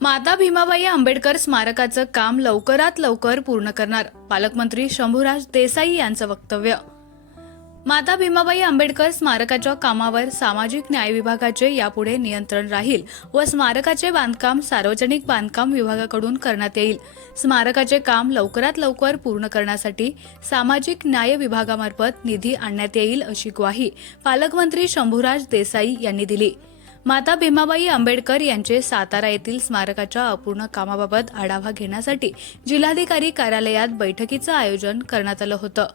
माता भीमाबाई आंबेडकर स्मारकाचं काम लवकरात लवकर पूर्ण करणार पालकमंत्री शंभूराज देसाई यांचं वक्तव्य. माता भीमाबाई आंबेडकर स्मारकाच्या कामावर सामाजिक न्याय विभागाचे यापुढे नियंत्रण राहील व स्मारकाचे बांधकाम सार्वजनिक बांधकाम विभागाकडून करण्यात येईल. स्मारकाचे काम लवकरात लवकर पूर्ण करण्यासाठी सामाजिक न्याय विभागामार्फत निधी आणण्यात येईल अशी ग्वाही पालकमंत्री शंभूराज देसाई यांनी दिली. माता भीमाबाई आंबेडकर यांचे सातारा येथील स्मारकाच्या अपूर्ण कामाबाबत आढावा घेण्यासाठी जिल्हाधिकारी कार्यालयात बैठकीचं आयोजन करण्यात आलं होतं.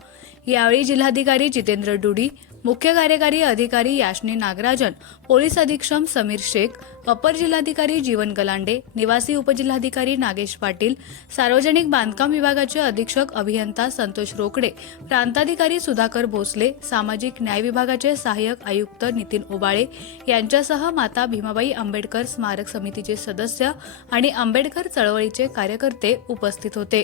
यावेळी जिल्हाधिकारी जितेंद्र डुडी मुख्य कार्यकारी अधिकारी याशनी नागराजन पोलीस अधीक्षक समीर शेख अपर जिल्हाधिकारी जीवन गलांडे निवासी उपजिल्हाधिकारी नागेश पाटील सार्वजनिक बांधकाम विभागाचे अधीक्षक अभियंता संतोष रोकडे प्रांताधिकारी सुधाकर भोसले सामाजिक न्याय विभागाचे सहाय्यक आयुक्त नितीन ओबाळे यांच्यासह माता भीमाबाई आंबेडकर स्मारक समितीचे सदस्य आणि आंबेडकर चळवळीचे कार्यकर्ते उपस्थित होते.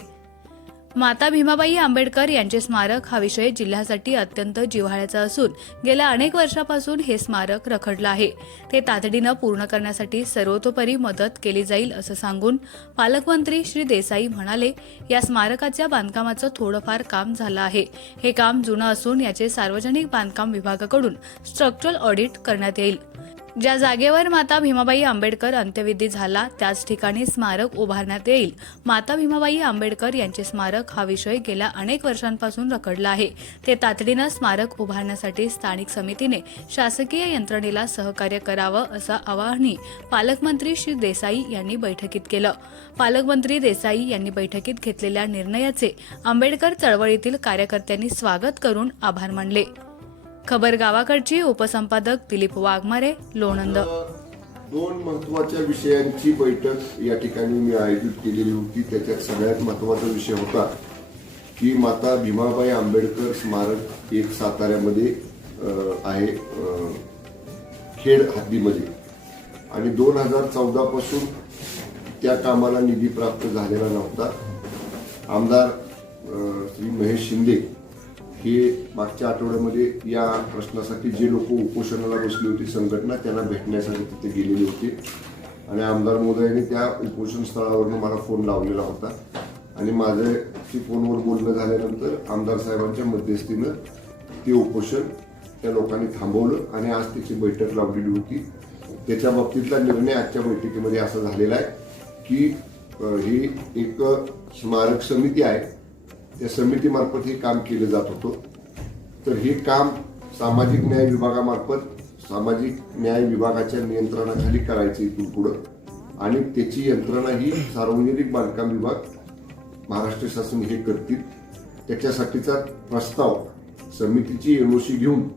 माता भीमाबाई आंबेडकर यांचे स्मारक हा विषय जिल्ह्यासाठी अत्यंत जिव्हाळ्याचा असून गेल्या अनेक वर्षापासून हे स्मारक रखडलं आहे. ते तातडीनं पूर्ण करण्यासाठी सर्वतोपरी मदत केली जाईल असं सांगून पालकमंत्री श्री देसाई म्हणाले या स्मारकाच्या बांधकामाचं थोडंफार काम झालं आहे. हे काम जुनं असून याचे सार्वजनिक बांधकाम विभागाकडून स्ट्रक्चरल ऑडिट करण्यात येईल. ज्या जागेवर माता भीमाबाई आंबेडकर अंत्यविधी झाला त्याच ठिकाणी स्मारक उभारण्यात येईल. माता भीमाबाई आंबेडकर यांचे स्मारक हा विषय गेल्या अनेक वर्षांपासून रखडला आहे. ते तातडीनं स्मारक उभारण्यासाठी स्थानिक समितीने शासकीय यंत्रणेला सहकार्य करावं असं आवाहनही पालकमंत्री श्री देसाई यांनी बैठकीत केलं. पालकमंत्री देसाई यांनी बैठकीत घेतलेल्या निर्णयाचे आंबेडकर चळवळीतील कार्यकर्त्यांनी स्वागत करून आभार मानले. खबर गावाकडची उपसंपादक दिलीप वाघमारे लोणंद. दोन महत्त्वाच्या विषयांची बैठक या ठिकाणी मी आयोजित केलेली होती. त्याच्यात सगळ्यात महत्त्वाचा विषय होता की माता भीमाबाई आंबेडकर स्मारक एक साताऱ्यामध्ये आहे खेड हद्दीमध्ये. आणि दोन हजार चौदापासून त्या कामाला निधी प्राप्त झालेला नव्हता. आमदार श्री महेश शिंदे हे मागच्या आठवड्यामध्ये या प्रश्नासाठी जे लोक उपोषणाला बसली होती संघटना त्यांना भेटण्यासाठी तिथे गेलेली होती. आणि आमदार मोदयांनी त्या उपोषण स्थळावरून मला फोन लावलेला होता. आणि माझं ती फोनवर बोलणं झाल्यानंतर आमदार साहेबांच्या मध्यस्थीनं ते उपोषण त्या लोकांनी थांबवलं आणि आज त्याची बैठक लावलेली होती. त्याच्या बाबतीतला निर्णय आजच्या बैठकीमध्ये असा झालेला आहे की ही एक स्मारक समिती आहे. या समितीमार्फत हे काम केलं जात होतं. तर हे काम सामाजिक न्याय विभागामार्फत सामाजिक न्याय विभागाच्या नियंत्रणाखाली करायचं इथून पुढं. आणि त्याची यंत्रणा ही सार्वजनिक बांधकाम विभाग महाराष्ट्र शासन हे करतील. त्याच्यासाठीचा प्रस्ताव समितीची एनओसी घेऊन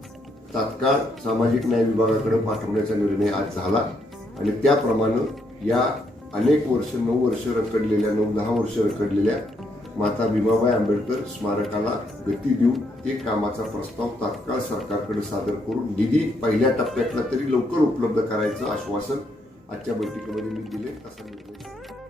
तात्काळ सामाजिक न्याय विभागाकडे पाठवण्याचा निर्णय आज झाला. आणि त्याप्रमाणे या अनेक वर्ष नऊ वर्ष रखडलेल्या नऊ दहा वर्ष रखडलेल्या माता भीमाबाई आंबेडकर स्मारकाला गती देऊन ते कामाचा प्रस्ताव तात्काळ सरकारकडे सादर करून निधी पहिल्या टप्प्यातला तरी लवकर उपलब्ध करायचं आश्वासन आजच्या बैठकीमध्ये मी दिले असा निर्णय